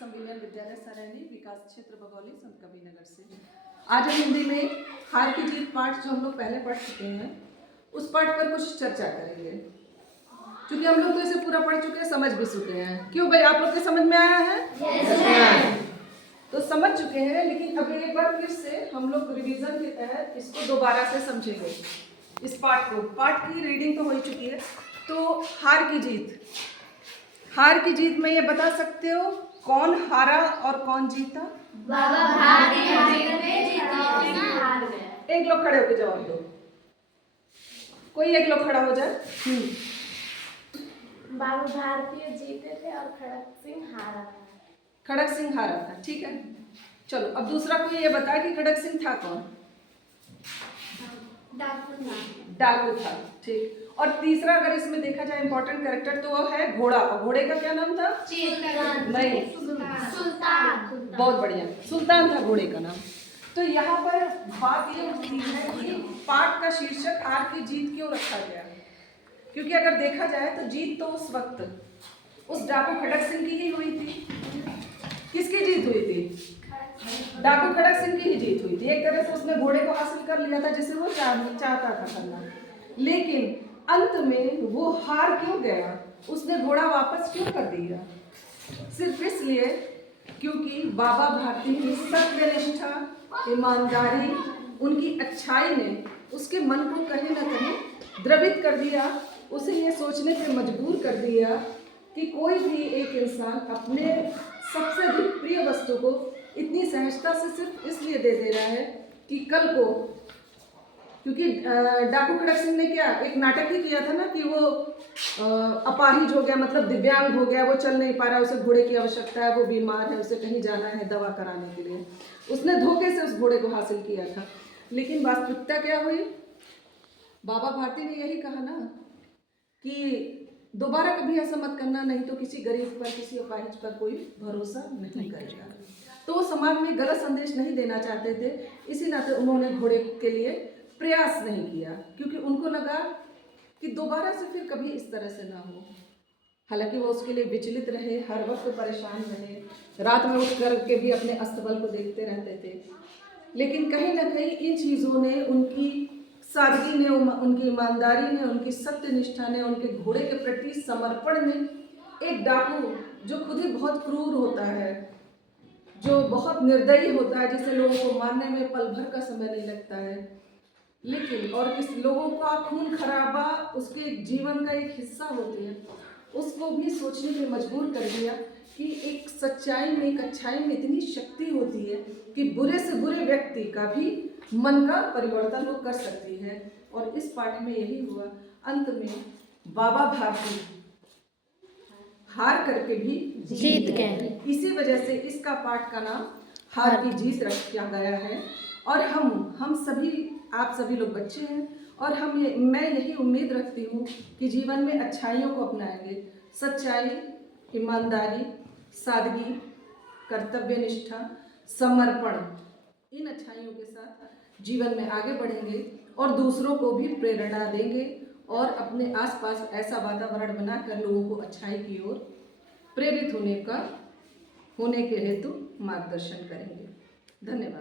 संविलियन विद्यालय सरायनी, विकास क्षेत्र बगौली, संत कबीरनगर से। आज हम हिंदी में हार की जीत पाठ जो हम लोग पहले पढ़ चुके हैं उस पाठ पर कुछ चर्चा करेंगे, क्योंकि हम लोग तो इसे पूरा पढ़ चुके हैं, समझ भी चुके हैं। क्यों भाई, आप लोग के समझ में आया है? yes, तो समझ चुके हैं, लेकिन अब एक बार फिर से हम लोग रिवीजन के तहत इसको दोबारा से समझेंगे। इस पाठ को, पाठ की रीडिंग तो हो ही चुकी है। तो हार की जीत में ये बता सकते हो कौन हारा और कौन जीता? बाबा भारती जीते। एक लोग खड़े होकर जवाब दो, कोई एक लोग खड़ा हो जाए। बाबा भारती जीते थे और खड़क सिंह हारा था। खड़क सिंह हारा था, ठीक है। चलो अब दूसरा कोई ये बता कि खड़क सिंह था कौन? डाकू था, ठीक। और तीसरा अगर इसमें देखा जाए इंपॉर्टेंट कैरेक्टर तो वो है घोड़ा। और घोड़े का क्या नाम था? नहीं, सुल्तान। बहुत बढ़िया, सुल्तान था घोड़े का नाम। तो यहाँ पर बात ये होती है कि पाठ का शीर्षक हार की जीत क्यों रखा गया? क्योंकि अगर देखा जाए तो जीत तो उस वक्त उस डाकू खड़क सिंह की ही हुई थी। किसकी जीत हुई थी? डाकू खड़क सिंह की ही जीत हुई थी। एक तरह से उसने घोड़े को हासिल कर लिया था जिसे वो चाहता था करना, लेकिन अंत में वो हार क्यों गया? उसने घोड़ा वापस क्यों कर दिया? सिर्फ इसलिए क्योंकि बाबा भारती की सत्यनिष्ठा, ईमानदारी, उनकी अच्छाई ने उसके मन को कहीं ना कहीं द्रवित कर दिया, उसे ये सोचने पे मजबूर कर दिया कि कोई भी एक इंसान अपने सबसे अधिक प्रिय वस्तु को इतनी सहजता से सिर्फ इसलिए दे रहा है कि कल को, क्योंकि डाकू खड़क सिंह ने क्या एक नाटक ही किया था ना कि वो अपाहिज हो गया, मतलब दिव्यांग हो गया, वो चल नहीं पा रहा, उसे घोड़े की आवश्यकता है, वो बीमार है, उसे कहीं जाना है दवा कराने के लिए। उसने धोखे से उस घोड़े को हासिल किया था, लेकिन वास्तविकता क्या हुई? बाबा भारती ने यही कहा ना कि दोबारा कभी ऐसा मत करना, नहीं तो किसी गरीब पर, किसी अपाहिज पर कोई भरोसा नहीं करेगा। तो वो समाज में गलत संदेश नहीं देना चाहते थे, इसी नाते उन्होंने घोड़े के लिए प्रयास नहीं किया, क्योंकि उनको लगा कि दोबारा से फिर कभी इस तरह से ना हो। हालांकि वो उसके लिए विचलित रहे, हर वक्त परेशान रहे, रात में उठ कर के भी अपने अस्तबल को देखते रहते थे, लेकिन कहीं ना कहीं इन चीज़ों ने, उनकी सादगी ने, उनकी ईमानदारी ने, उनकी सत्यनिष्ठा ने, उनके घोड़े के प्रति समर्पण ने, एक डाकू जो खुद ही बहुत क्रूर होता है, जो बहुत निर्दयी होता है, जिसे लोगों को मारने में पल भर का समय नहीं लगता है, लेकिन और किस लोगों का खून खराबा उसके जीवन का एक हिस्सा होती है, उसको भी सोचने में मजबूर कर दिया कि एक सच्चाई में, एक अच्छाई में इतनी शक्ति होती है कि बुरे से बुरे व्यक्ति का भी मन का परिवर्तन वो कर सकती है। और इस पाठ में यही हुआ। अंत में बाबा भारती हार करके भी जीत गए। इसी वजह से इसका पाठ का नाम हार की जीत रखा गया है। और हम सभी, आप सभी लोग बच्चे हैं, और मैं यही उम्मीद रखती हूँ कि जीवन में अच्छाइयों को अपनाएंगे, सच्चाई, ईमानदारी, सादगी, कर्तव्यनिष्ठा, समर्पण, इन अच्छाइयों के साथ जीवन में आगे बढ़ेंगे और दूसरों को भी प्रेरणा देंगे और अपने आसपास ऐसा वातावरण बनाकर लोगों को अच्छाई की ओर प्रेरित होने के हेतु मार्गदर्शन करेंगे। धन्यवाद।